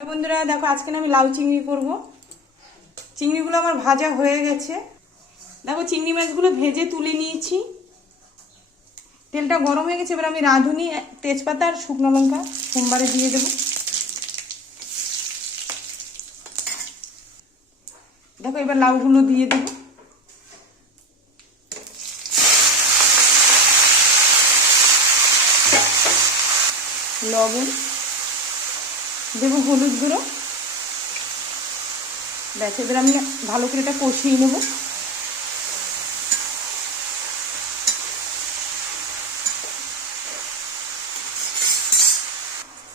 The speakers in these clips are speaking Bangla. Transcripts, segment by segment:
বন্ধুরা দেখো আজকে আমি লাউ চিংড়ি করব। চিংড়িগুলো আমার ভাজা হয়ে গেছে। দেখো চিংড়ি মাছগুলো ভেজে তুলে নিয়েছি। তেলটা গরম হয়ে গেছে, এবার আমি রাঁধুনি তেজপাতা আর শুকনো লঙ্কা সোমবারে দিয়ে দেব। দেখো এবার লাউগুলো দিয়ে দেব। লবণ দেব, হলুদ গুঁড়ো, ব্যাস এবার আমি ভালো করে এটা কষিয়ে নেব।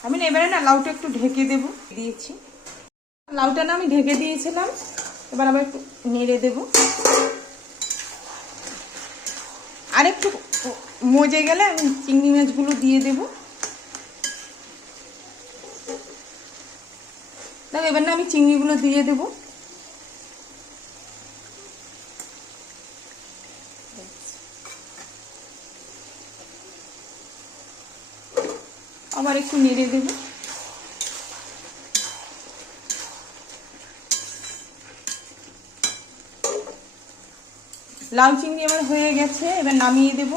আমি এবারে লাউটা একটু ঢেকে দেব, দিয়েছি লাউটা আমি ঢেকে দিয়েছিলাম, এবার আবার একটু নেড়ে দেব। আর একটু মজে গেলে আমি চিংড়ি মাছগুলো দিয়ে দেব। দেখো এবার আমি চিংড়িগুলো দিয়ে দেব। আবার একটু নেড়ে দেব। লাউ চিংড়ি আমার হয়ে গেছে, এবার নামিয়ে দেব।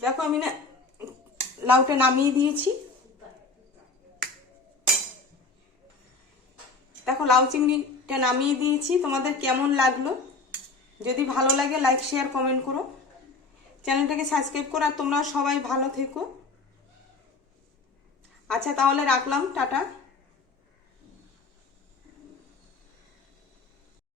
দেখো আমি লাউটা নামিয়ে দিয়েছি। দেখো লাউ চিংড়িটা নামিয়ে দিয়েছি। তোমাদের কেমন লাগলো? যদি ভালো লাগে লাইক শেয়ার কমেন্ট করো, চ্যানেলটাকে সাবস্ক্রাইব করো। আর তোমরা সবাই ভালো থেকো। আচ্ছা তাহলে রাখলাম, টাটা।